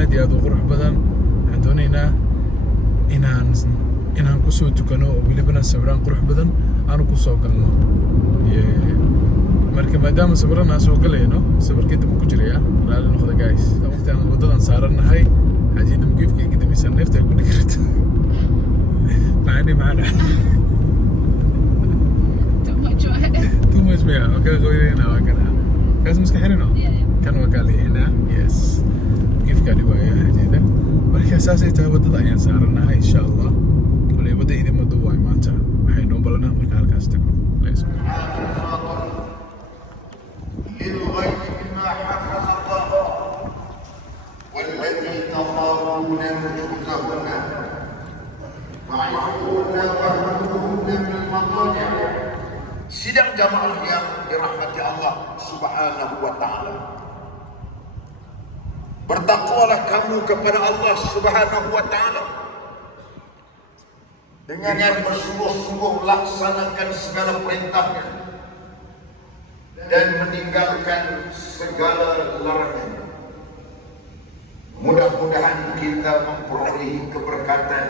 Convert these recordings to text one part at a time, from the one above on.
aad iyo aad u qurux badan. Waxaan doonaynaa inaan ku soo tukano oo welibana sawiraan qurux badan aan ku soo galno. marka maadaama sawirana soo galayno sawirkeeda ku jiraya raali noqda guys. Waqti aan wadadan saaranahay xajiida mugiifka qidamisa neefta ku dhigarta. معنا too much بيها اوكي غوينا وكذا كاس مسكحرنا كان وقالي هنا يس كيف قال لي ويا حديده marka asaasay tahay wadada ayaan saaranahay insha Allah kulay wada idin ma duway maanta waxay noo balanaa marka halkaas tagno let's go للغيب بما حفظ الله والذي تخافون نشوزهن وعظوهن واهجروهن من المضاجع. Sidang jamaah yang dirahmati Allah Subhanahu wa taala. Bertakwalah kamu kepada Allah Subhanahu wa taala. Dengan bersungguh-sungguh laksanakan segala perintahnya dan meninggalkan segala larangannya. Mudah-mudahan kita memperoleh keberkatan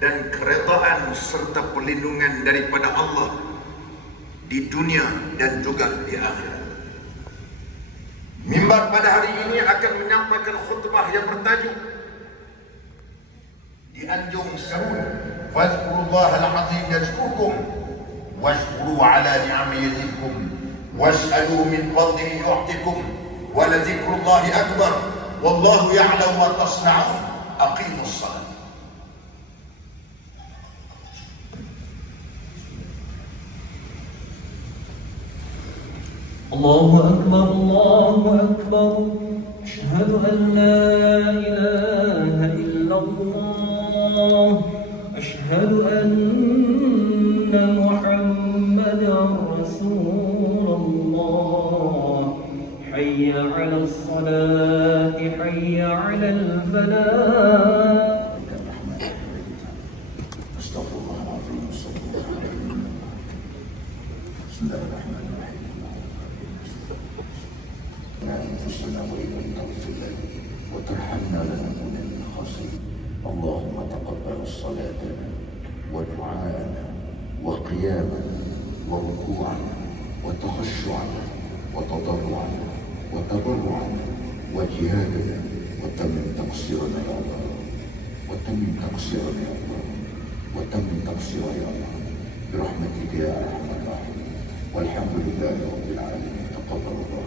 dan keredaan serta perlindungan daripada Allah di dunia dan juga di akhirat. Mimbar pada hari ini akan menyampaikan khutbah yang bertajuk di Anjung Serun, Fazkurullahal azim yazkurkum washkuru ala ni'ami yazidkum was'alu min fadlihi yu'tikum wa la dzikrullahi akbar wallahu ya'lamu ma tasna'un. Aqimus shalah. الله أكبر الله أكبر أشهد أن لا إله إلا الله أشهد أن محمدا رسول الله حي على الصلاة حي على الفلاح. استغفر الله العظيم. بسم الله الرحمن الرحيم. أنفسنا وإن لم تغفر لنا وترحمنا لنكونن من الخاسرين. اللهم تقبل صلاتنا ودعاءنا وقيامنا وركوعنا وتخشعنا وتضرعنا وتضرعنا وجهادنا وتمم تقصيرنا يا الله وتمم تقصيرنا يا الله وتمم تقصيرنا يا الله برحمتك يا أرحم الراحمين والحمد لله رب العالمين. تقبل الله.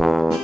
you.